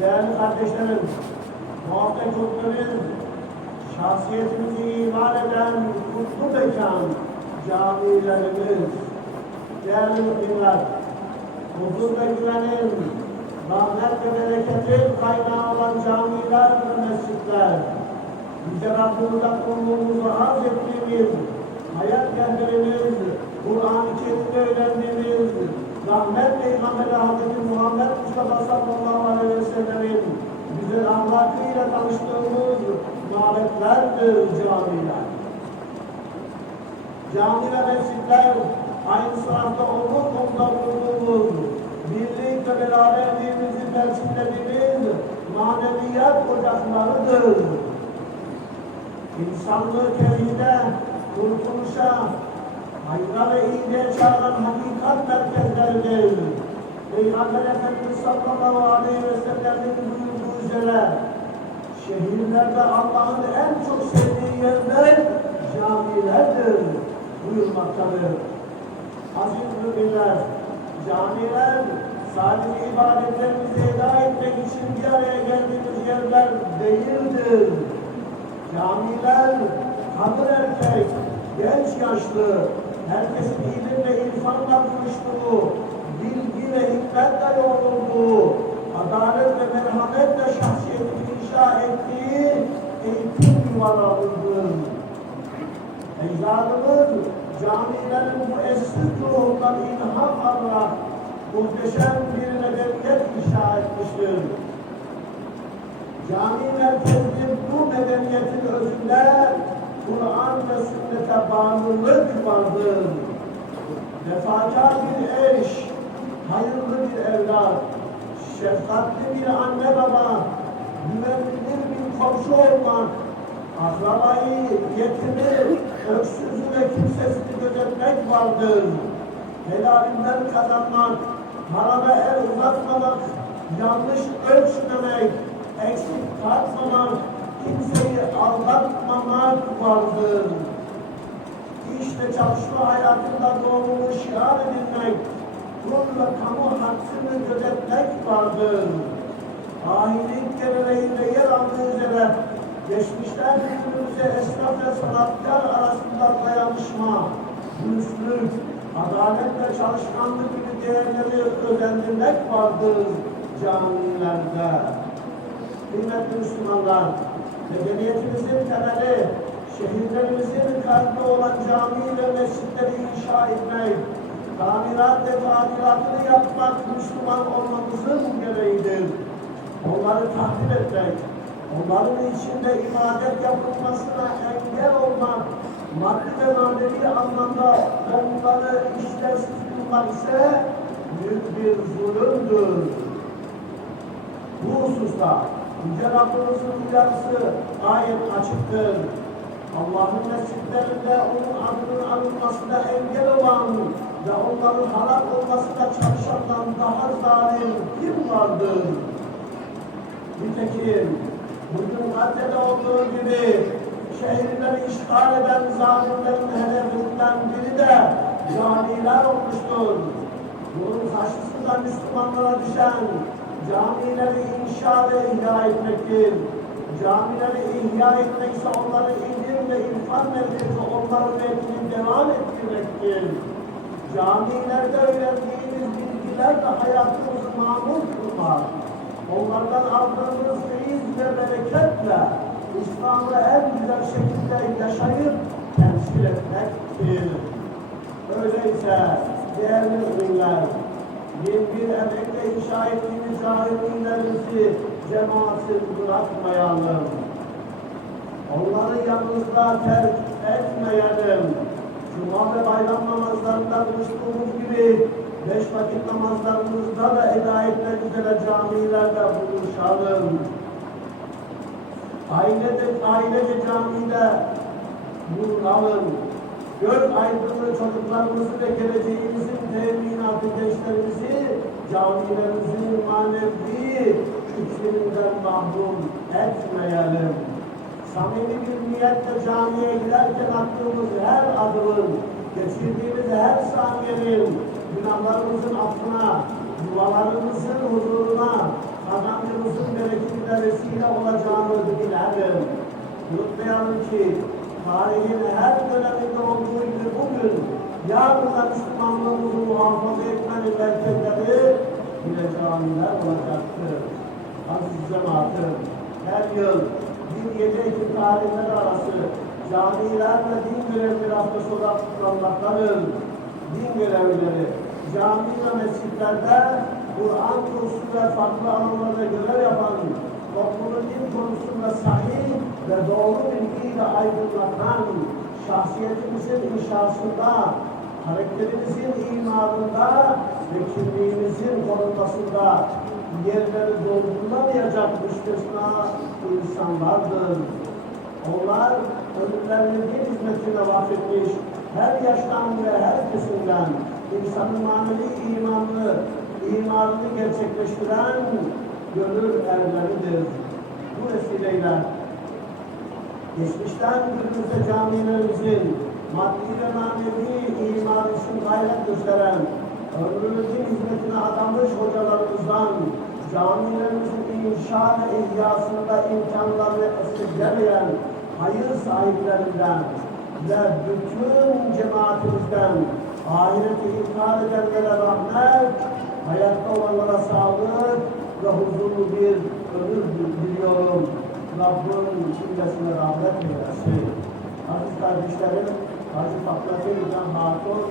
Değerli kardeşlerim, muhabbet ettiğimiz, şahsiyetimizi iman eden kutlu mekan camilerimiz, değerli müminler, huzur ve güvenin, rahmet ve bereketin kaynağı olan camiler ve mescitler, Yüce Rabbimizden kulluğumuzu arz ettiğimiz, hayat kendilerimiz, Kur'an-ı Kerim'de öğrendiğimiz, rahmet Peygamberi Hazreti Muhammed Mustafa sallallahu aleyhi ve sellemin güzel ahlakıyla tanıştığımız mabetlerdir camiler. Cami ve mescitler aynı sırada omuz omuzda bulunduğumuz, birlik ve beraberliğimizi perçinlediğimiz maneviyat ocaklarıdır. İnsanlığı tevhide, kurtuluşa, hayra ve iyiliğe çağıran hakikat merkezleridir. Peygamber Efendimiz sallallahu aleyhi ve sellem'in buyurduğu üzere şehirlerde Allah'ın en çok sevdiği yerler camilerdir buyurmaktadır. Aziz müminler, camiler sadece ibadetlerimizi eda etmek için bir araya geldiğimiz yerler değildir. Camiler kadın erkek, genç yaşlı, herkesin ilim ve irfanla buluştuğu, bilgi ve hikmetle yoğrulduğu, adalet ve merhametle şahsiyetini inşa ettiği eğitim yuvalarıdır. Ecdadımız camilerin bu eski ruhundan ilham alarak muhteşem bir medeniyet inşa etmiştir. Cami merkezli bu medeniyetin özünde Kur'an ve sünnete bağlılık vardır. Vefakar bir eş, hayırlı bir evlat, şefkatli bir anne baba, güvenilir bir komşu olmak, akrabayı, yetimi, öksüzü ve kimsesini gözetmek vardır. Helalinden kazanmak, harama el uzatmamak, yanlış ölçmemek, eksik kimseyi aldatmamak vardır. İş ve çalışma hayatında doğrumu şiar edilmek, kul ve kamu hakkını gözetmek vardır. Ahilik geleneğinde yer aldığı üzere geçmişten günümüze esnaf ve sanatkar arasında dayanışma, dürüstlük, adalet ve çalışkanlık gibi değerleri özendirmek vardır camilerde. Kıymetli Müslümanlar, medeniyetimizin temeli, şehirlerimizin kalbi olan cami ve mescitleri inşa etmek, tamirat ve tadilatını yapmak Müslüman olmamızın gereğidir. Onları tahdip etmek, onların içinde ibadet yapılmasına engel olmak, maddi ve manevi anlamda onları işlevsiz kılmak ise büyük bir zulümdür. Bu hususta Yüce Rabbimizin uyarısı gayet açıktır. Allah'ın mescitlerinde onun adının anılmasına engel olan ve onların harap olmasına çalışandan daha zalim kim vardır? Nitekim bugün Gazze'de olduğu gibi şehirleri işgal eden zalimlerin hedefinden biri de camiler olmuştur. Bunun karşısı da Müslümanlara düşen camileri inşa ve ihya etmektir. Camileri ihya etmekse onları ilim ve irfan merkezi onların mevkini devam ettirmektir. Camilerde öğrendiğimiz bilgilerle hayatımızı mamur kılmak, onlardan aldığımız feyiz ve bereketle İslam'ı en güzel şekilde yaşayıp temsil etmektir. Öyleyse değerli müminler, bir emekle inşa ettiğimiz camilerimizi cemaatsiz bırakmayalım. Onları yanımızda terk etmeyelim. Cuma ve bayram namazlarında buluştuğumuz gibi beş vakit namazlarımızda da eda etmek üzere camilerde buluşalım. Ailece, ailece camide bulunalım. Göz aydınlı çocuklarımızı ve geleceğimizin teminatı gençlerimizi camilerimizin manevi ikliminden mahrum etmeyelim. Samimi bir niyetle camiye giderken attığımız her adımın, geçirdiğimiz her saniyenin günahlarımızın affına, dualarımızın huzuruna, kazancımızın vesile olacağını bilelim. Unutmayalım ki tarihin her döneminde olduğu gibi bugün yarın Müslümanlığımızı muhafaza etmenin merkezleri yine camiler olacaktır. Aziz cemaatim, her yıl bir gece iki tarihleri arası camilerle din görevleri haftası olarak kutlanmaktadır. Din görevlileri cami ve mescitlerde Kur'an kursu ve farklı alanlarda görev yapan toplumu din konusunda sahih ve doğru bilgiyle aydınlatan şahsiyetimizin inşasında, karakterimizin imarında ve kimliğimizin korunmasında yerleri doldurulamayacak müstesna insanlardır. Onlar ömürlerini din hizmetine vakfetmiş, her yaştan ve her kesimden insanın manevi imanını, imanını gerçekleştiren gönül erleridir. Bu vesileyle geçmişten günümüzde camilerimizin maddi ve manevi iman için gayret gösteren, ömrünü din hizmetine adamış hocalarımızdan, camilerimizin inşa ve ihyasında imkanlarını esirgemeyen hayır sahiplerinden ve bütün cemaatimizden ahireti inkar edenlere rahmet, hayatta olanlara huzurlu bir ömür diliyorum. Rabbim cümlesine rahmet eylesin. Aziz kardeşlerim, Hacı Fatma Can Hatun